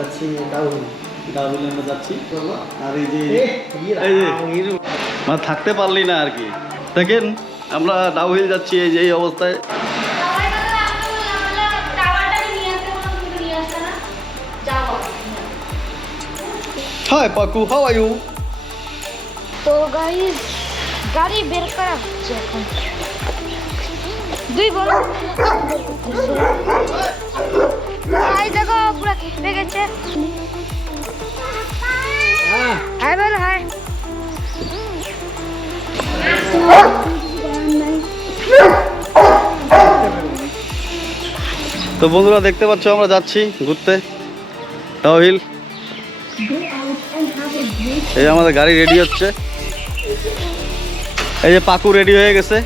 যাচ্ছি ডাউহিল আমরা যাচ্ছি। আর এই যে মানে থাকতে পারলি না আর কি। দেখেন আমরা ডাউহিল যাচ্ছি এই যে এই অবস্থায়। Hi Paku, how are you? তো গাইস গাড়ি বের করা হচ্ছে এখন। দুই বড় ভাই দেখো পুরো খেপে গেছে। হাই বল হাই। তো বন্ধুরা দেখতে পাচ্ছ আমরা যাচ্ছি ঘুরতে ডাউহিল। এই আমাদের গাড়ি রেডি হচ্ছে। এই যে পাকু রেডি হয়ে গেছে,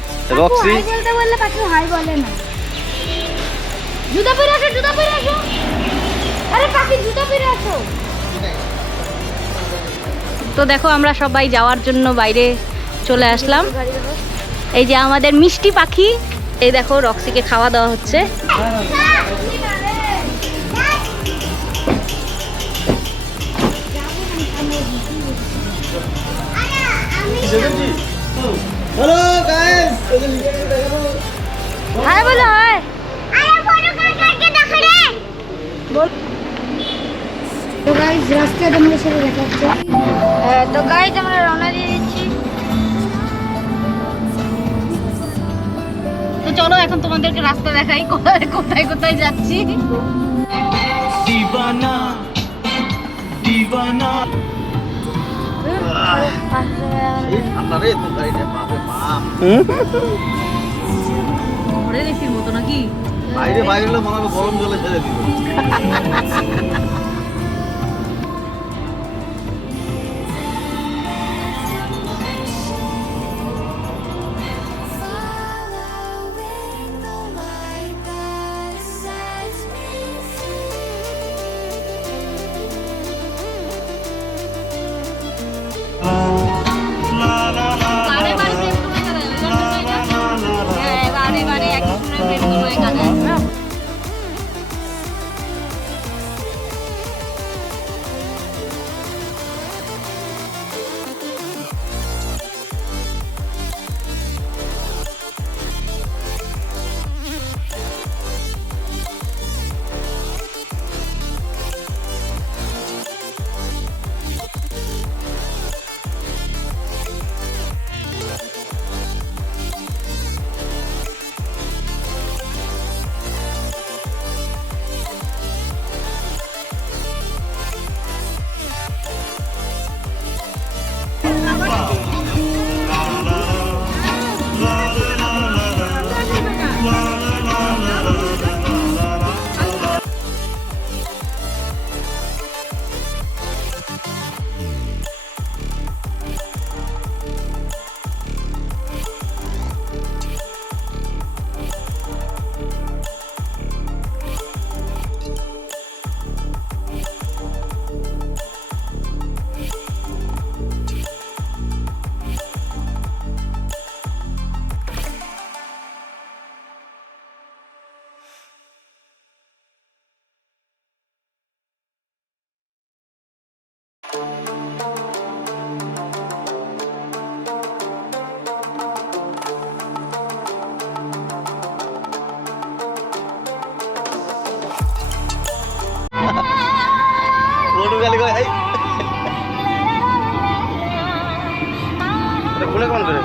রক্সি। হাই বলতে বললে পাখি হাই বলে না। জুতা পরে আসো, জুতা পরে আসো। আরে পাখি জুতা পরে আসো। তো দেখো আমরা সবাই যাওয়ার জন্য বাইরে চলে আসলাম। এই যে আমাদের মিষ্টি পাখি, এই দেখো রক্সিকে খাওয়া দাওয়া হচ্ছে। হ্যালো গাইস, হাই বলো হাই। আরে ফটো কাটকে দেখো রে। বল। তো গাইস রাস্তায় তোমাদের সাথে দেখা হচ্ছে। তো গাইস আমরা রওনা দিয়ে দিচ্ছি। তো চলো এখন তোমাদেরকে রাস্তা দেখাই, কোথায় কোথায় কোথায় যাচ্ছি। দিবানা দিবানা। ঠান্ডা রে তো গাড়িটা, বাপরে বাপ। ঘরে রেসির মতো নাকি? বাইরে বাইরে হলে মনে হবে গরম জলে ছেড়ে দিল। বারে বারে প্রেম করে কাঁদায়, হ্যাঁ বারে বারে একই সুরে প্রেম করে কাঁদায়। ফটো গালি কই এই এটা খুলে কোন করে?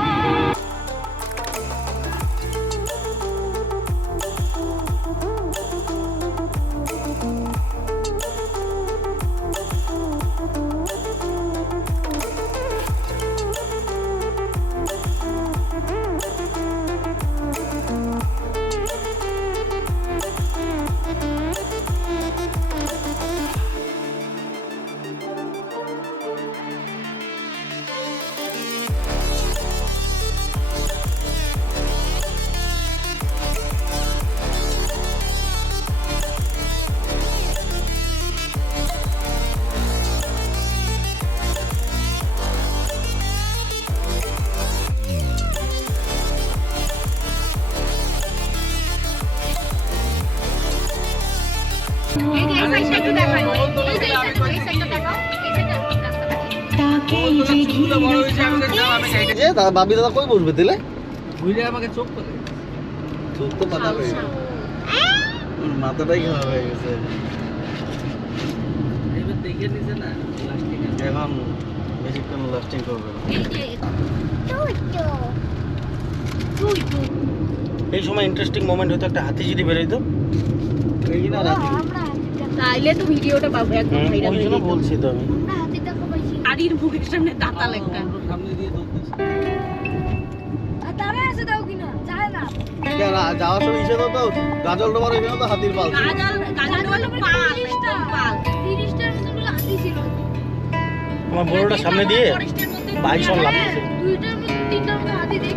বাবি দাদা কই বসবে দিলে আমাকে চোখ করে চোখ তো পাঠাবে ওর মাথাটাই খারাপ হয়ে গেছে এবার দেখে নিছে না এখন বেশিক্ষণ লাস্টিং করবে না এই সময় ইন্টারেস্টিং মোমেন্ট হতো একটা হাতি যদি বেরোইতো এই না রাতি তাইলে তো ভিডিওটা পাবো একদম ভাইরাল ওই হয়ে জন্য যেত। বলছি তো আমি গাড়ির মুখের সামনে দাঁতাল একটা সামনে দিয়ে দৌড়তেছে কেন যাওয়ার সময় ইসে তো গাজল ডোবার এখানে তো হাতির পাল ছিল। গাজল বলে পাল একদম পাল আমার বড়টা সামনে দিয়ে বাইশন লাগছে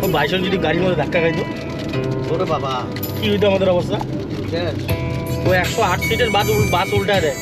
ও বাইশন যদি গাড়ির মধ্যে ধাক্কা খাইতো ওরে বাবা কি হইতো আমাদের অবস্থা ও 108 সিটের বাস উল্টা দেয়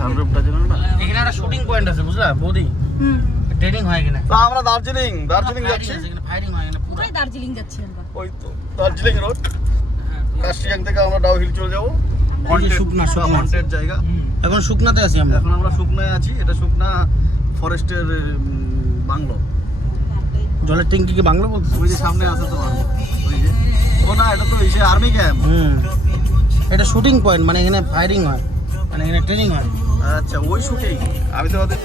সানরুফটা জানো না এখানে একটা শুটিং পয়েন্ট আছে বুঝলা বৌদি ট্রেনিং হয় এখানে তো আমরা দার্জিলিং যাচ্ছি এখানে ফায়ারিং হয় এখানে পুরো কোথায় দার্জিলিং যাচ্ছি আমরা ওই তো দার্জিলিং রোড কাশিয়াং থেকে আমরা ডাউ হিল চলে যাবো শুকনা হন্টেড জায়গা এখন শুকনাতে আছি আমরা এখন আমরা শুকনায় আছি এটা শুকনা ফরেস্টের বাংলো জলের ট্যাঙ্কি কি বাংলা বলতে ওই যে সামনে আছে তো ওই যে ও না এটা তো ইসে আর্মি ক্যাম্প এটা শুটিং পয়েন্ট মানে এখানে ফায়ারিং হয় মানে এখানে ট্রেনিং হয় আচ্ছা ওই শুটিং আমি তো ওদের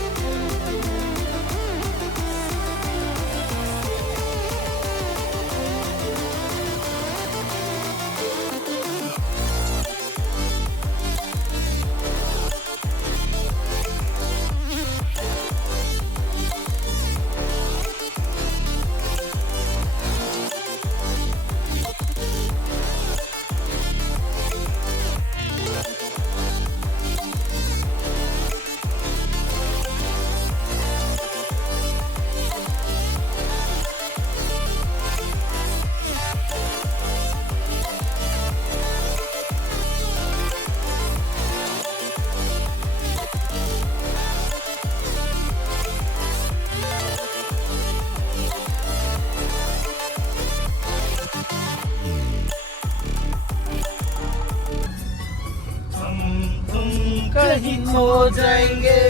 सो जाएंगे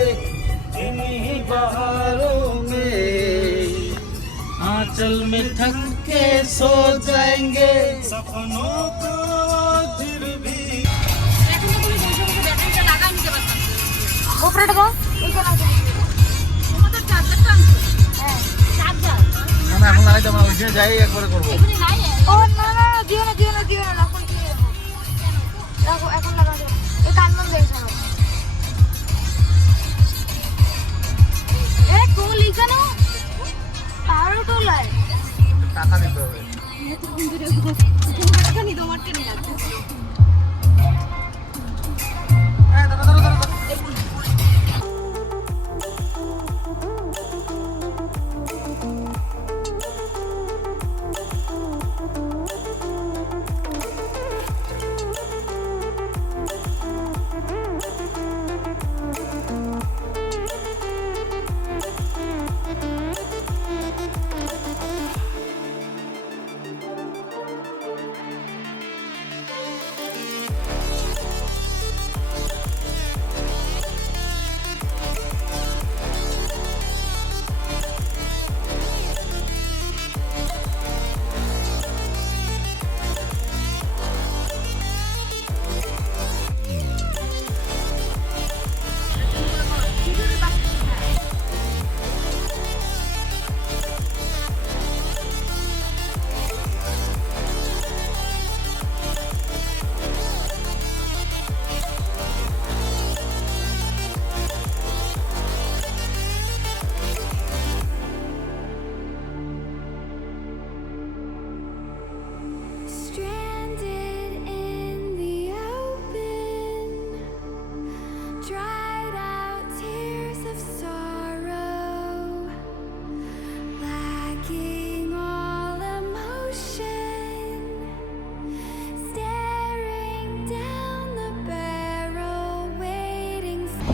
इन्हीं बहारों में आंचल में थक के सो जाएंगे सपनों को फिर भी গোপরাটা দাও ওইখানে আছে তোমাদের চার্জারটা আনছো? হ্যাঁ চার্জার না না এখন লাগাইতে আমরা ওই যে যাই একবারে করবো এখানে নাই ও না না দিও না দিও না দিও না এখন দিয়ে দেবো রাখো এখন লাগা দাও এই কান বন্ধ হয়ে যাবে এ কোল এখানে আরো টোলায় টাকা দিতে হবে টাকা নি তোমারটা নিয়ে আসো এই দাঁড়া দাঁড়া দাঁড়া Stranded in the open, dried out tears of sorrow, lacking all emotion, staring down the barrel, waiting for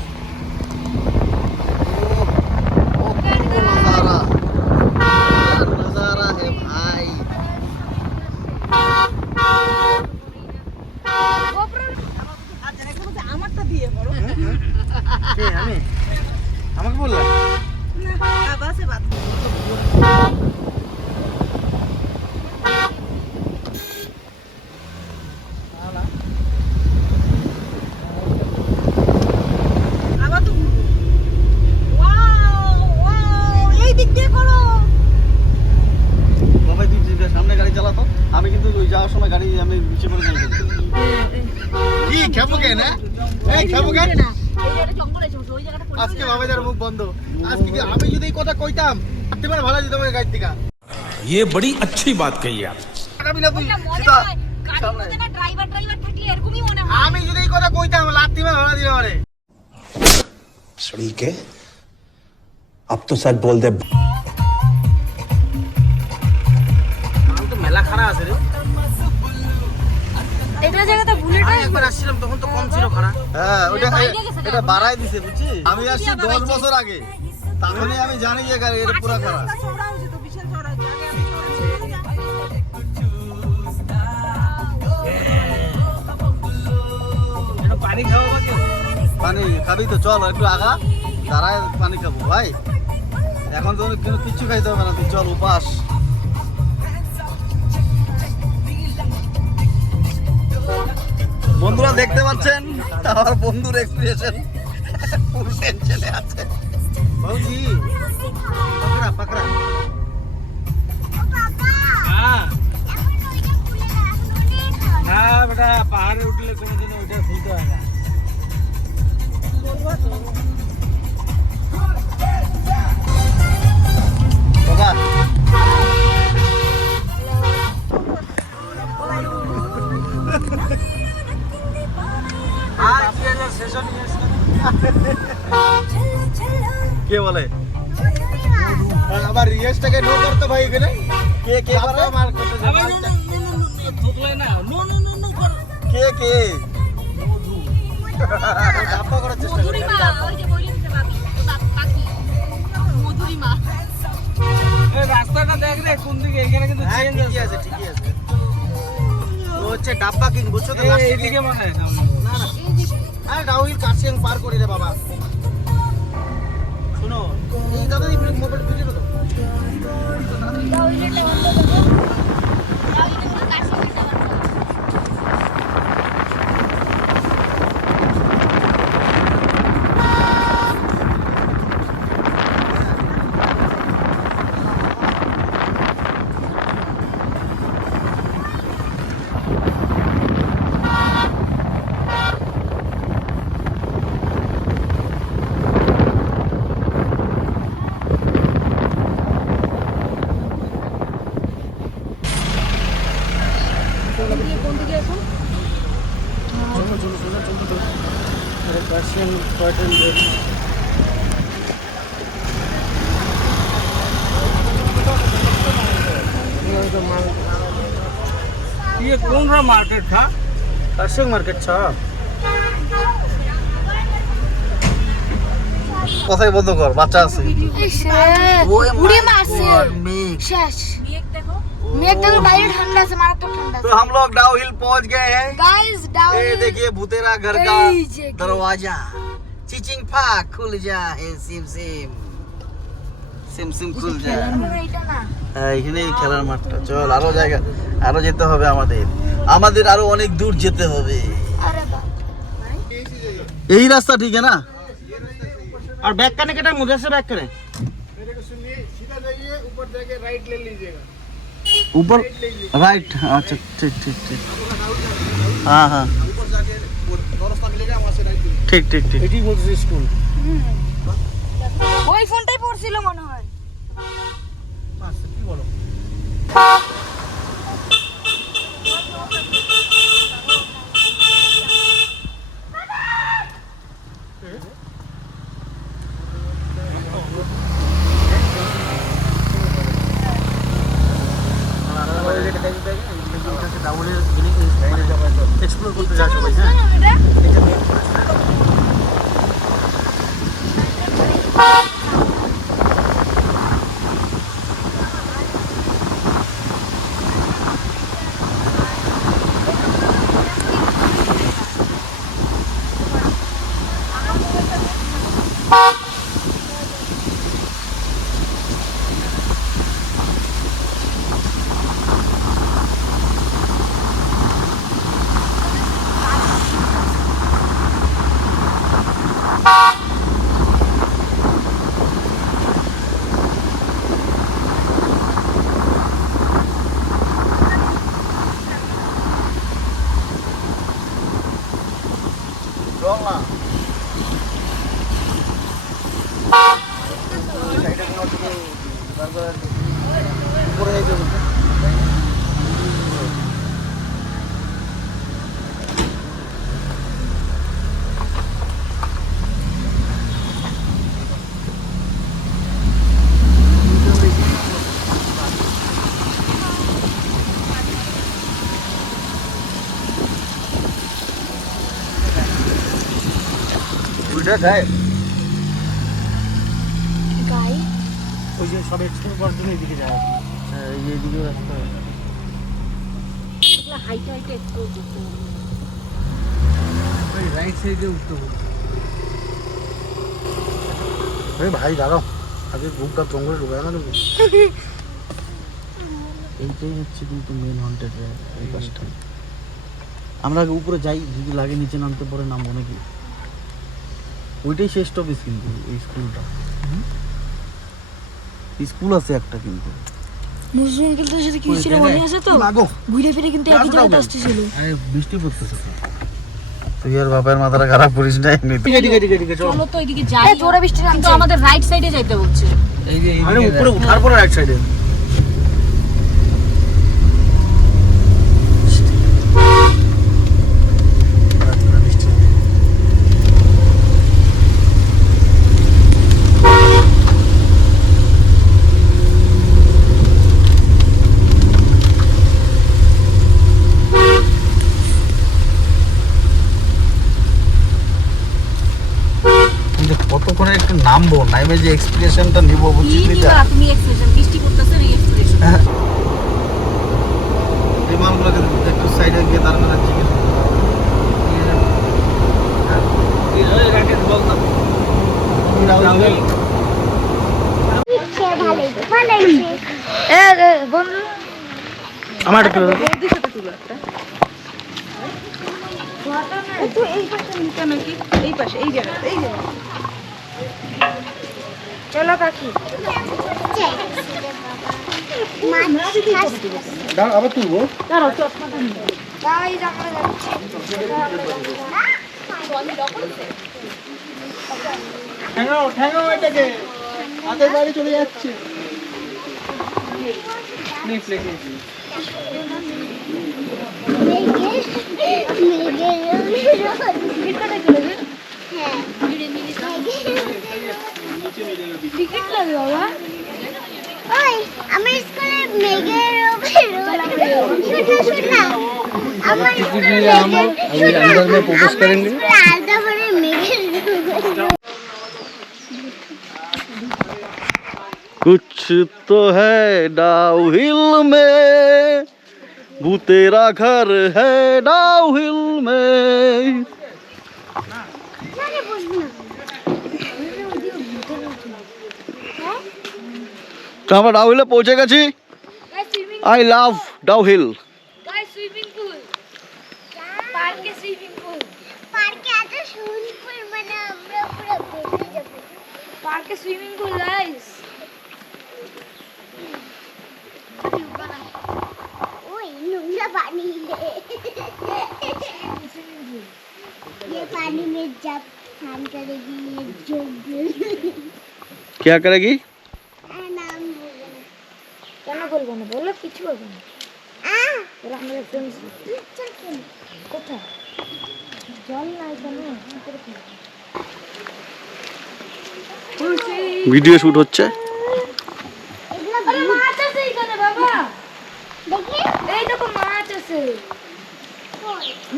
नजारा है भाई আমারটা দিয়ে বড় কে আমি আমাকে বললা না বাসে বাদ আবার তো ঘুরবো ওয়াও ওয়াও এই দিক দিয়ে করো বাবা তুই যে সামনে গাড়ি চালাতো আমি কিন্তু ওই যাওয়ার সময় গাড়ি আমি নিচে করে গাড়ি কি খাবো কেন এই খাবো কেন না এই জায়গাটা জঙ্গল আছে ওই জায়গাটা করে আজকে বাবাদের মুখ বন্ধ আজকে কি আমি যদি এই কথা কইতাম তোমার ভালো দিতাম এই গাড়ি থেকে ये बड़ी अच्छी बात कही आप টাকা বিনা তুই ওটা মনে সিধা হয় গাড়ির মধ্যে না ড্রাইভার থাকলে এরকমই মনে হয় আমি যদি এই কথা কইতাম লাত্তি মার ভালো দিবে আমারে सड़ी के अब तो सच बोल दे আমি তো মেলা খারাপ আছে রে এটা জায়গাটা বুলেট আমি একবার আসছিলাম তখন তো কম ছিল খারাপ হ্যাঁ ওটা এটা বাড়াই দিছে বুঝছিস আমি আসছি 10 বছর আগে তখনই আমি জানি যে গাড়ি এটা পুরো খারাপ চওড়া হয়েছে তো বিশাল চওড়া হয়েছে আগে আমি পানি খাবো পানি খাবি তো চল একটু আগা দাঁড়ায় পানি খাবো ভাই এখন তো কিন্তু কিচ্ছু খাইতে হবে না তুই চল উপাস বন্ধুরা দেখতে পাচ্ছেন আমার বন্ধুর এক্সপ্রেশন ফুল টেনশনে আছে বৌদি পকড়া পকড়া হ্যাঁ না বেটা পাহাড়ে উঠলে কোনোদিন ওইটা খুলতে হয় না বাবা কে বলে আবার রিয়েসটাকে নো করতে ভাই এখানে কে কে করে মার করতে যাবে ঠুকলে না নো নো নো নো কর কে কে মধু ডাপ্পা করার চেষ্টা করে মধুরিমা ওই যে বলি দিতে পাখি মধুরিমা এই রাস্তাটা দেখ রে কোন দিকে এখানে কিন্তু চেঞ্জ আছে ঠিকই আছে ও হচ্ছে ডাব্বা কিং বুঝছো তো এইদিকে মনে হয় না না আরে ডাউহিল কাশিয়াং পার করি রে বাবা। শুনো এই দাদা এই মোবাইল ভিডিও তো কাশিয়াং টয় ট্রেন। ये कौन सा मार्केट था? কাশিয়াং মার্কেট ছ কথাই বন্ধ কর, বাচ্চা আছে। উড়ে মারছে मेघ শেষ মেঘ দেখো বাইরে ঠান্ডা আছে মারাত্মক ঠান্ডা तो हम लोग डाउ हिल पहुंच गए हैं। गाइस डाउन ये देखिए भूतेरा घर का এই যে কি- दरवाजा चिचिंग फाक खुल जाए सिम सिम सिम सिम खुल जाए। এটা না হ্যাঁ এখানেই খেলার মাঠটা। চল আরো জায়গা, আরো যেতে হবে আমাদের আরো অনেক দূর যেতে হবে। আরে বাপ यही रास्ता ठीक है ना? और बैक करने के टाइम उधर से बैक करें। ऊपर राइट। अच्छा ठीक ठीक ठीक। हाँ हाँ ठीक ठीक ठीक। এটি বলছে স্কুল। ওই ফোনটাই পড়ছিল মনে হয় কি বলো? এক্সপ্লোর করতে যাচ্ছ ভাই? হ্যাঁ उल्टा है। গাই ওই যে সব এক্সপ্লোর করার জন্য এদিকে যায়। ये दिखे रास्ता है। হাইটে হাইটে একটু भाई राइट साइड से उठते हो। अरे भाई दाঁড়াও, আগে গ্রুপটা জঙ্গলে ঢুকায় না তুমি। এইটাই হচ্ছে কিন্তু মেন হন্টেড এই বাসটা। আমরা আগে উপরে যাই, যদি লাগে নিচে নামতে পরে নামবো নাকি। ওইটাই শেষ স্টপেজ কিন্তু এই স্কুলটা। স্কুল আছে একটা কিন্তু। মুসলিম কিন্তু সাথে কি ছিল মনে আছে তো লাগো ঘুরে ফিরে কিন্তু একই জায়গায় আসতেছিল আরে বৃষ্টি পড়তেছে তুই আর বাপের মাথাটা খারাপ করিস না এমনি। ঠিক আছে ঠিক আছে ঠিক আছে চলো। চলো তো এদিকে যাই। এই জোরে বৃষ্টি কিন্তু নামছে আমাদের রাইট সাইডে যাইতে বলছে। এই যে আরে উপরে উঠার পরে রাইট সাইডে। কতক্ষণে একটু নামবো, নামে যে এক্সপ্রেশনটা নিবো কি বুঝছিস নিবা তুমি এক্সপ্রেশন? বৃষ্টি পড়তেছে না এক্সপ্রেশন। বিমানগুলোকে একটু সাইডে গিয়ে দাঁড় করাচ্ছি কিন্তু বন্ধু আমার একটু চলো কাকি আবার তুলবো গাইস আমরা যাচ্ছি ঠ্যাঙাও এটাকে হাতের বাড়ি চলে যাচ্ছে টিকিট লাগে বাবা ওই আমার স্কুলে মেঘের শোনা আমার স্কুলে अंदर में प्रवेश करेंगे आधा बड़े मेघेर कुछ तो है डाउहिल में भूतेरा घर है डाउहिल में জানে বুঝবো না তো আমরা ডাউহিলে পৌঁছে গেছি I love Dowhill guys swimming pool পার্কে সুইমিং পুল পার্কে এত সুইমিং পুল মানে আমরা পুরো বেঁচে যাব পার্কে সুইমিং পুল গাইস ওই নোংরা পানি ये पानी में जब स्नान करेगी ये जोग क्या करेगी नाम কেন বলবো না বলো কিছু বলবো না ওরা আমাদের ফ্রেন্ডস চল কেন কোথায় জল নাই কেন ভিডিও শুট হচ্ছে আরে মাছ আছে এখানে বাবা দেখি এই দেখো মাছ আছে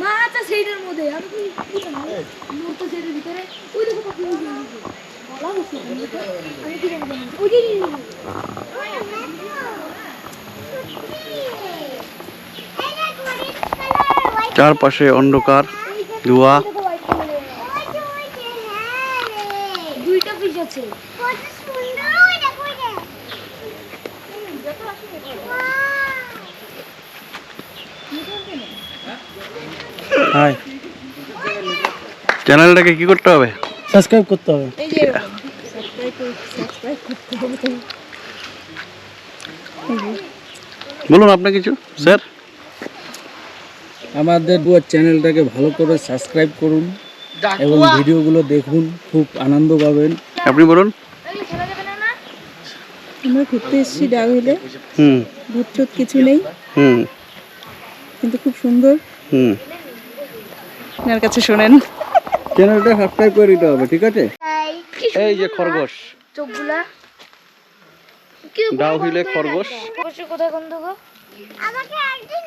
মাছ আছে এটার মধ্যে আমি কি জানি মোর তো সেটার ভিতরে ওই দেখো পাখি বলা হচ্ছে আমি কি জানি ওই যে চারপাশে অন্ধকার ধোঁয়া দুইটা ফিশ আছে কত সুন্দর ওই দেখো ওই হাই চ্যানেলটাকে কি করতে হবে সাবস্ক্রাইব করতে হবে বলুন আপনি কিছু স্যার আমাদের চ্যানেলটাকে ভালো করে সাবস্ক্রাইব করুন এবং ভিডিওগুলো দেখুন খুব আনন্দ পাবেন আপনি বলুন আমরা ঘুরতে এসেছি ডাউহিলে হুম ভূতচোত কিছু নেই হুম কিন্তু খুব সুন্দর হুম আপনার কাছে শোনেন চ্যানেলটা সাবস্ক্রাইব করে দিতে হবে ঠিক আছে এই যে খরগোশ চোখগুলা ডাউহিলে খরগোশ বসে কোথায় কোন দেখো আমাকে একদিন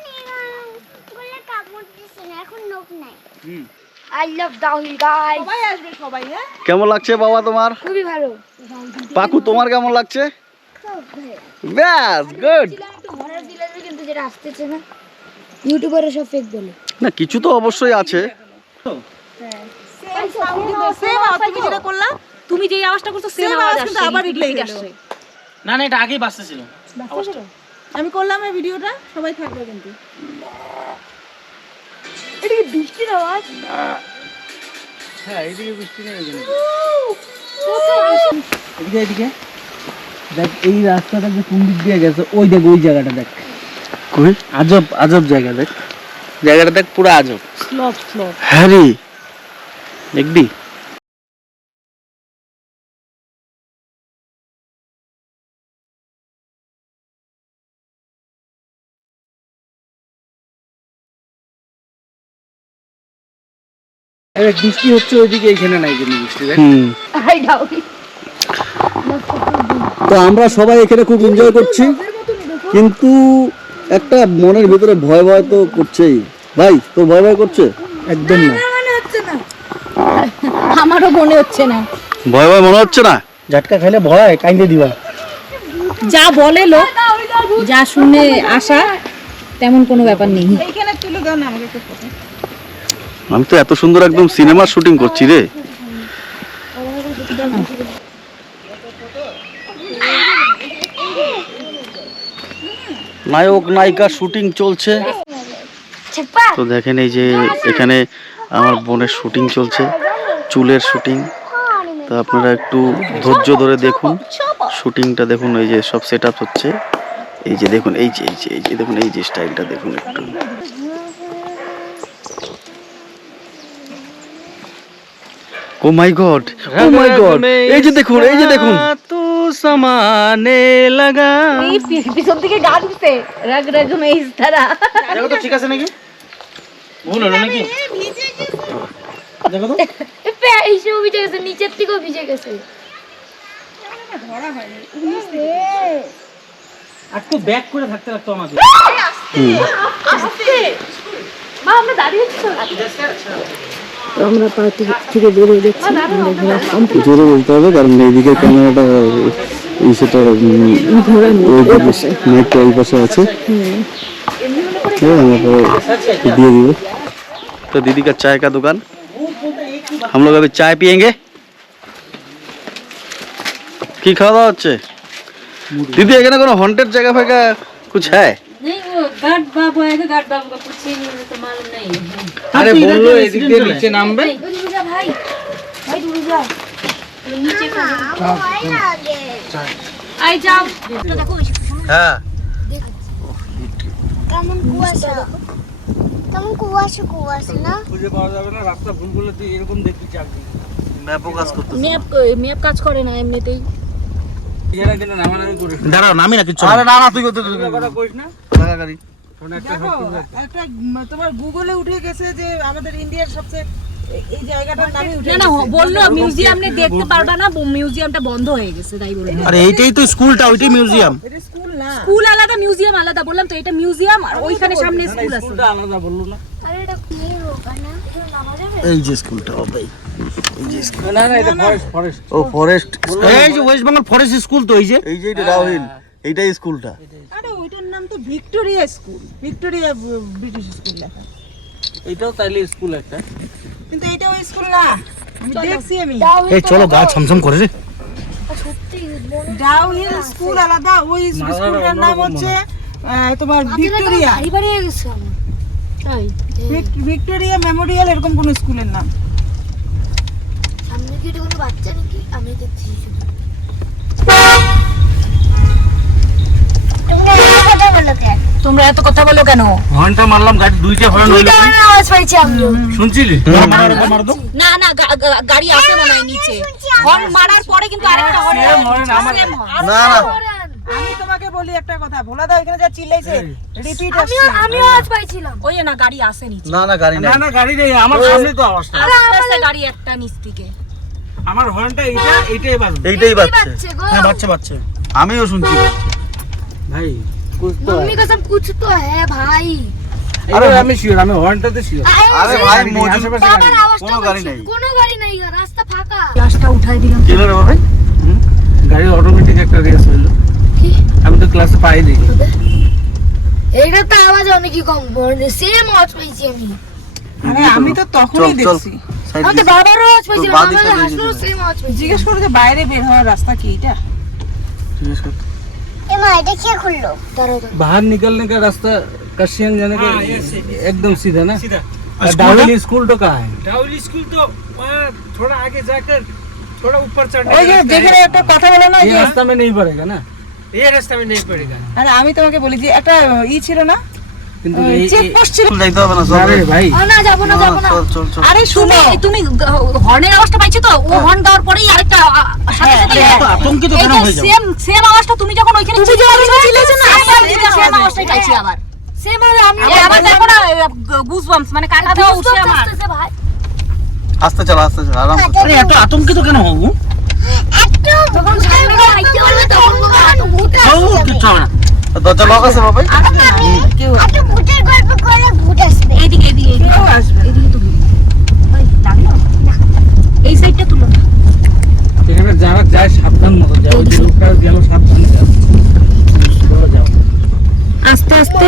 বলে কামড় দিছে না এখন নখ নাই আই লাভ ডাউহিল গাইস সবাই আসবে সবাই হ্যাঁ কেমন লাগছে বাবা তোমার খুবই ভালো পাকু তোমার কেমন লাগছে ব্যাস গুড একটু হরার দিলাছে কিন্তু যেটা আসতেছে না ইউটিউবারে সব ফেক বলে না কিছু তো অবশ্যই আছে সেম তুমি যেটা করলা তুমি যেই আওয়াজটা করছো সেম সেম আওয়াজ আওয়াজ কিন্তু আসছে আবার রিপ্লাই আসছে না না এটা আগেই বাজতেছিল আমি করলাম এই ভিডিওটা সবাই থাকবে কিন্তু এটা কি বৃষ্টির আওয়াজ হ্যাঁ এইদিকে বৃষ্টি নেই কোথায় এদিকে দেখ এই রাস্তাটা যে কোন দিক দিয়ে গেছে ওই দেখ ওই জায়গাটা দেখ কই আজব আজব জায়গা দেখ জায়গাটা দেখ পুরো আজব স্লপ স্লপ হ্যাঁ রে দেখবি বৃষ্টি হচ্ছে ওইদিকে এইখানে নাই কিন্তু বৃষ্টি দেখ হুম আই ডাউহিল তো আমরা সবাই এখানে খুব এনজয় করছি কিন্তু একটা মনের ভিতরে ভয় ভয় তো করছেই ভাই তো ভয় ভয় করছে একদম না আমারও মনে হচ্ছে না ভয় ভয় মনে হচ্ছে না ঝাটকা খাইলে ভয় কাইন্দে দিবা যা বলে লোক যা শুনে আসা তেমন কোনো ব্যাপার নেই এইখানে তুলে দাও না আমাকে একটু ফটো আমি তো এত সুন্দর একদম সিনেমার শুটিং করছি রে নায়ক নায়িকা শুটিং চলছে। তো দেখেন এই যে এখানে আমার বোনের শুটিং চলছে, চুলের শুটিং। তো আপনারা একটু ধৈর্য ধরে দেখুন শুটিংটা, দেখুন এই যে সব সেট আপ হচ্ছে। এই যে দেখুন, এই যে দেখুন, এই যে স্টাইলটা দেখুন একটু। ও মাই গড, ও মাই গড, এই যে দেখুন, এই যে দেখুন, তো সামানে লাগা। এই পিছন থেকে গান দিতে রাগ রাগ মে ইস তারা। দেখো তো ঠিক আছে নাকি, ভুল হলো নাকি? দেখো তো এইসব ভিজে গেছে, নিচের থেকেও ভিজে গেছে। একটু ব্যাক করে থাকতে লাগতো আমাকে। মা আমরা দাঁড়িয়ে আছি তো। আমরা পার্টি থেকে বেরিয়ে যাচ্ছি। জোরে বলতে হবে কারণ এইদিকে ক্যামেরাটা সেটা নেটটা এই পাশে আছে। দিয়ে দিব। तो दीदी का चाय का दुकान, हम लोग अभी चाय पियेंगे। की खावा दावा হচ্ছে दीदी? এখানে কোনো হন্টেড জায়গা ফায়গা कुछ है? नहीं वो गार्ड बाबू आएगा, गार्ड बाबू का कुछ नहीं तो मालूम नहीं। अरे बोल लो এদিক দিয়ে নিচে নামবে। ভাই ভাই দূরে যা, নিচে আই যাও। হ্যাঁ কেমন কুয়াশা, কেমন কুয়াশা কুয়াশা না? খুঁজে পাওয়া যাবে না, রাস্তা ভুল করলে তুই এরকম দেখবি চাকরি ম্যাপও কাজ করতে। ম্যাপ কাজ করে না এমনিতেই। এরা কিনা নামানামি করিস না। দাঁড়াও নামি না কিছু। আরে না না তুই করতে কথা কইস না। লাগা গাড়ি। দেখো একটা তোমার গুগলে উঠে গেছে যে আমাদের ইন্ডিয়ার সবচেয়ে এই জায়গাটার নামই উঠে না না বললো মিউজিয়াম নে দেখতে পারবা না, মিউজিয়ামটা বন্ধ হয়ে গেছে তাই বললো। আরে এইটাই তো স্কুলটা, ওইটাই মিউজিয়াম। এটা স্কুল না। স্কুল আলাদা মিউজিয়াম আলাদা, বললাম তো এটা মিউজিয়াম আর ওইখানে সামনে স্কুল আছে। স্কুলটা আলাদা বললো না। আরে এটা কি রোগা না, এটা নামা যাবে? এই যে স্কুলটা ভাই, এই যে স্কুল। না না এটা ফরেস্ট ও ফরেস্ট, এই যে ওয়েস্ট বেঙ্গল ফরেস্ট স্কুল তো এই যে এটা রাউহিল, এইটাই স্কুলটা। আরে ওইটার নাম তো Victoria school, Victoria British school লেখা। এটাও তাইলে স্কুল একটা। কিন্তু এটা ওই স্কুল না, আমি দেখছি আমি। এই চলো গা ছমছম করে রে। সত্যি ডাউহিল স্কুল আলাদা, ওই স্কুলটার নাম হচ্ছে তোমার ভিক্টোরিয়া, বাড়ি বাড়ি গেছে আমার। তাই ভিক্টোরিয়া মেমোরিয়াল, এরকম কোন স্কুলের নাম। সামনে কি এটা কোনো বাচ্চা নাকি? আমি দেখছি শুধু। তোমরা এত কথা বলো কেন? ঘন্টা মারলাম, গাড়ি দুইটা হর্ন হইলো। আওয়াজ পাইছি আমি। শুনছিলি? মার দাও। না না গাড়ি আসে মনে হয় নিচে, হর্ন মারার পরে কিন্তু আরেকটা হর্ন। না না আমি তোমাকে বলি একটা কথা, ভোলাদা এখানে যা চিল্লাইছে রিপিট আমি আসছে। আমি আওয়াজ পাইছিলাম। ওই না গাড়ি আসে নিচে, না না গাড়ি নাই। না না গাড়ি নেই, আমার সামনে তো আওয়াজটা। আস্তে আস্তে গাড়ি একটা নিচ থেকে। আমার হর্নটা এইটাই বাজবে। এইটাই বাজছে। বাচ্চা গো। হ্যাঁ বাচ্চা বাচ্চা, আমিও শুনছি ভাই কুছ তো मम्मी कसम कुछ तो है भाई। আরে আমি শিওর, আমি হর্নটাতে শিওর। আরে ভাই মজুদ বাবার আওয়াজটা কোনো গাড়ি নাই। কোনো গাড়ি নাই, রাস্তা ফাঁকা। লাশটা উঠাই দিলাম। কি হলো রে ভাই? গাড়ি অটোমেটিক একটা রেস হইলো। কি? আমি তো ক্লাসে পাই দেখি। এইটা তো আওয়াজ অনেকই কম, সেম আওয়াজ পাইছি আমি। আরে আমি তো তখনই দেখছি। আমি তো বাবার আওয়াজ পাইছি, বাঁ দিকে বাবার দিয়ে হাসলো সেম আওয়াজ পাইছি। জিজ্ঞেস করো যে বাইরে বের হওয়ার রাস্তা কি এটা? এমা এটা কে খুললো? দাঁড়াও দাঁড়াও। बाहर निकलने का रास्ता कशियंग जाने का एकदम सीधा ना। सीधा। डाउली स्कूल तो कहाँ है? डाउली स्कूल तो वहाँ थोड़ा आगे जाकर थोड़ा ऊपर चढ़ने ওই যে का रास्ता যেখানে একটা কথা বলে না ये যে, रास्ता में नहीं पड़ेगा ना। है। ये रास्ता में नहीं पड़ेगा। আরে আমি তোমাকে বলি যে একটা ছিল না, किंतु চেক পোস্ট ছিল। যাইতে হবে না সব। अरे भाई না যাবো না যাবো না। চল চল চল। আরে শুনো, তুমি হর্নের আওয়াজটা পাইছো তো, ও হর্ন দেওয়ার পরেই আরেকটা সাথে সাথে এত আতঙ্কিত কেন হয়ে যাও? সেম আওয়াজটা তুমি যখন ওইখানে চিল্লেছো না, সেম আওয়াজটাই পাইছি আবার। সেম আর আমি আবার দেখো না গুজবাম্পস, মানে কাটা দেওয়া উঠছে আমার। ভাই আস্তে চল আস্তে চল, আরাম করে। আরে এত আতঙ্কিত কেন হবো? একটু যখন সামনে আইতে বলবে তখন তো ভূত ও আসবে। কিচ্ছু হবে না। দরজা লক আছে বাবা? একটু ভূতের গল্প করলে ভূত আসবে। এইদিকে এইদিকে কেউ আসবে। এইদিকে তুলো। ওই লাগলো না, এই সাইডটা তুলো না। এখানে যারা যায় সাবধান মতো যায়, ওই যে লোকটা গেল সাবধানে যাও। চলো যাও। আস্তে আস্তে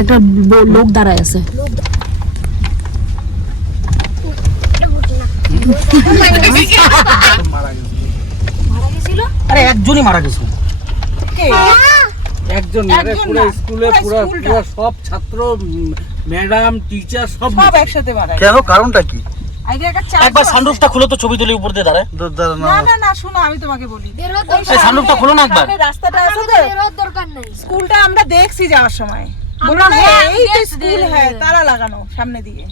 একটা লোক দাঁড়ায় আছে। এটা ভূত না। আরে একজনই মারা গেছে। কে? একজন না রে, পুরো স্কুলে পুরো সব ছাত্র, ম্যাডাম, টিচার সব সব একসাথে মারা গেছে। কেন, কারণটা কি? আগে একটা চাপ একবার আছে। সানরুফটা খুলে তো ছবি তুলি উপর দিয়ে দাঁড়ায়। না না না, শোনো আমি তোমাকে বলি, এই সানরুফটা খুলো না একবার। সামনে রাস্তাটা আছে তো, দরকার নাই। স্কুলটা আমরা দেখছি যাওয়ার সময়, বললো না এই তো স্কুল, হ্যাঁ তারা লাগানো সামনে দিকে,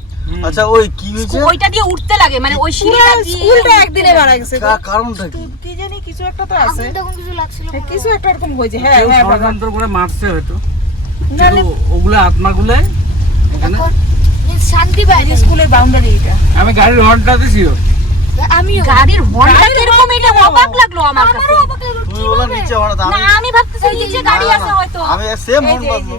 আচ্ছা ওই কি হয়েছে? ওইটা দিয়ে উঠতে লাগে, মানে ওই পুরো সিঁড়িটা দিয়ে স্কুলটা একদিনে মারা গেছে গো। কারণটা কি? কি জানি কিছু একটা তো আছে, তখন কিছু লাগছিল। হ্যাঁ, কিছু একটা এরকম হয়েছে। হ্যাঁ কেউ হ্যাঁ বাবা। ষড়যন্ত্র করে মারছে হয়তো, নাহলে কিন্তু ওগুলা আত্মাগুলো এখানে। শান্তি পাই এই স্কুলের বাউন্ডারি এটা। আমি গাড়ির হর্নটা দিছি, আমিও গাড়ির হর্নটা কিরকম, এটা অবাক লাগলো আমার কাছে। তুমি বলো নিচে হঠাৎ, না আমি ভাবতেছি নিচে গাড়ি আছে হয়তো। আমি সেম হর্ন এই যে, বাজলো।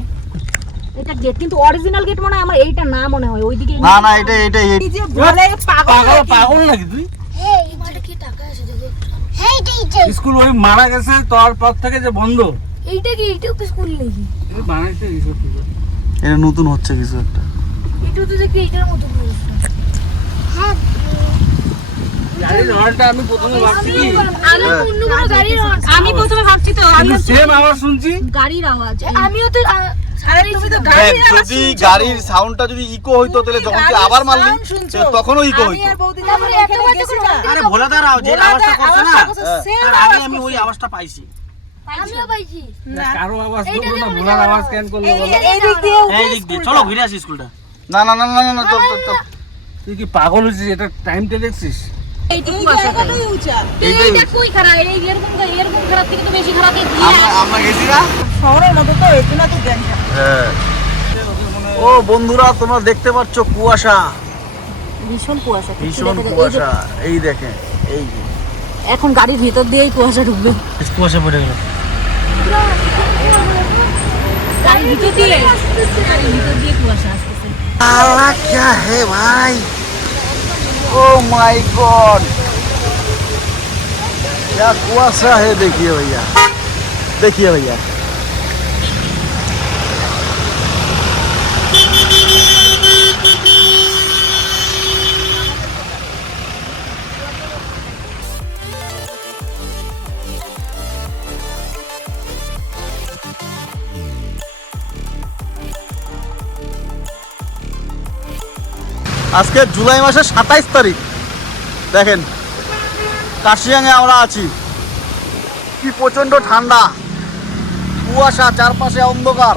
এটা গেট, কিন্তু অরিজিনাল গেট মনে হয় আমার, এইটা না মনে হয় ওইদিকে। না না, এটা এই যে বলে পাগল পাগল পাগল নাকি তুই? এই মাঠে কি টাকা আছে দেখো। হ্যাঁ এইটাই। স্কুল ওই মারা গেছে তারপর থেকে যে বন্ধ, এইটা কি এইটাও কি স্কুল নাকি? এই বানাইছে এইসব কিছু। এটা নতুন হচ্ছে কিছু একটা। এটাও তো দেখি এইটার মতো করে। হ্যাঁ গাড়ির হর্নটা আমি প্রথমে ভাবছি কি আমি অন্য কোনো গাড়ির আমি প্রথমে ভাবছি তো আমি সেম আওয়াজ শুনছি, গাড়ির আওয়াজ। আমিও তো আরে তুমি তো দেখ, গাড়ির আওয়াজ যদি শুনছো। গাড়ির সাউন্ডটা যদি ইকো হইতো তাহলে যখন তুই আবার মারলি sound শুনছো। তখনও ইকো আমি হইতো। আর বৌদি তারপরে যখন এত এখানে বাজে গেছি করে না, আরে ভোলা দাঁড়া, যে আওয়াজটা করছে না same তার আগে আওয়াজ আমি ওই করছে। আওয়াজটা পাইছি। আমিও পাইছি। না, কারো আওয়াজ করবো না, ভোলার আওয়াজ কেন করলো বলো? এই দিক দিয়ে এই দিক দিয়ে চলো ঘুরে আসি স্কুলটা। না না না না না, না চল চল চল। তুই কি পাগল হয়েছিস? এটা টাইমটা দেখছিস? এই জায়গাটাই উঁচা। এইটা কই খারাপ, এই এরকম খারাপ থেকে তো বেশি খারাপ। আমরা গেছি না? শহরের মতো তো এই জন্য তো জ্ঞান থাকে। হ্যাঁ। ও বন্ধুরা, তোমরা দেখতে পাচ্ছ কুয়াশা, ভীষণ কুয়াশা, ভীষণ কুয়াশা। এই দেখেন, এই যে। এখন গাড়ির ভিতর দিয়েই কুয়াশা ঢুকবে। কুয়াশা পড়ে গেল। গাড়ির ভিতর দিয়ে কুয়াশা আসতেছে। साला क्या है भाई? ओह माय गॉड, क्या कुआसा है, देखिए भैया, देखिए भैया। আজকে জুলাই মাসের 27 তারিখ, দেখেন কার্শিয়াংয়ে আমরা আছি। কি প্রচন্ড ঠান্ডা, কুয়াশা, চারপাশে অন্ধকার।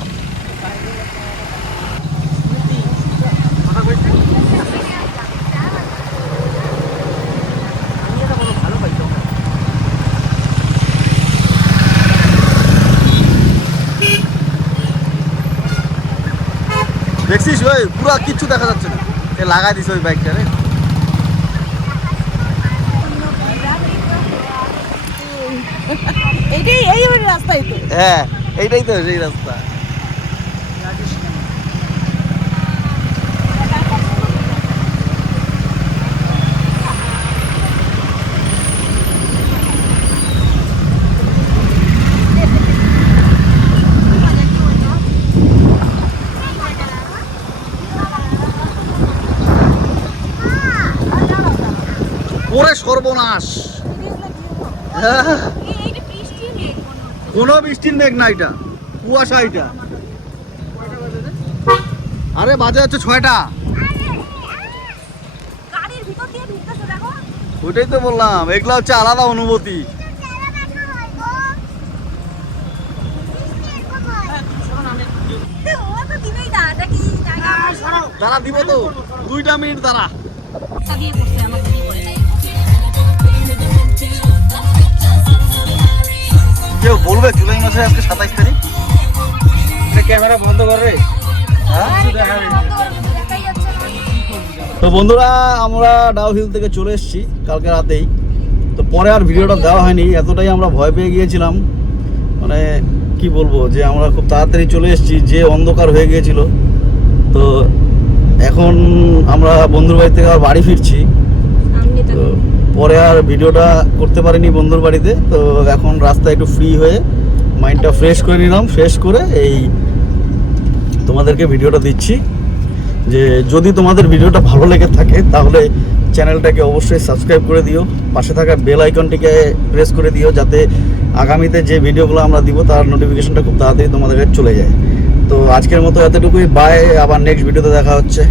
দেখছিস ভাই, পুরো কিচ্ছু দেখা যাচ্ছে না। এ লাগাই দিছে ওই বাইকটা রে। এইটাই এই রাস্তায় তো। হ্যাঁ, এইটাই তো সেই রাস্তা। ওরে সর্বনাশ, হ্যাঁ, কোনো বৃষ্টির মেঘ না, এটা কুয়াশা। এটা আরে বাজে হচ্ছে 6টা। গাড়ির ভিতর দিয়ে ঢুকতেছে দেখো। ওইটাই তো বললাম, এগুলা হচ্ছে আলাদা অনুভূতি। তারা দিব তো 2টা মিনিট তারা। কেউ বলবে জুলাই মাসে আজকে 27 তারিখ? ক্যামেরা বন্ধ করে। তো বন্ধুরা, আমরা ডাউ হিল থেকে চলে এসেছি কালকে রাতেই। তো পরে আর ভিডিওটা দেওয়া হয়নি, এতটাই আমরা ভয় পেয়ে গিয়েছিলাম, মানে কি বলবো, যে আমরা খুব তাড়াতাড়ি চলে এসেছি, যে অন্ধকার হয়ে গিয়েছিল। তো এখন আমরা বন্ধুর বাড়ি থেকে আবার বাড়ি ফিরছি। তো পরে আর ভিডিওটা করতে পারিনি বন্ধুর বাড়িতে। তো এখন রাস্তায় একটু ফ্রি হয়ে মাইন্ডটা ফ্রেশ করে নিলাম, ফ্রেশ করে এই তোমাদেরকে ভিডিওটা দিচ্ছি। যে যদি তোমাদের ভিডিওটা ভালো লেগে থাকে তাহলে চ্যানেলটাকে অবশ্যই সাবস্ক্রাইব করে দিও, পাশে থাকা বেল আইকনটিকে প্রেস করে দিও, যাতে আগামীতে যে ভিডিওগুলো আমরা দিব তার নোটিফিকেশনটা খুব তাড়াতাড়ি তোমাদের কাছে চলে যায়। তো আজকের মতো এতটুকুই, বাই, আবার নেক্সট ভিডিওতে দেখা হচ্ছে।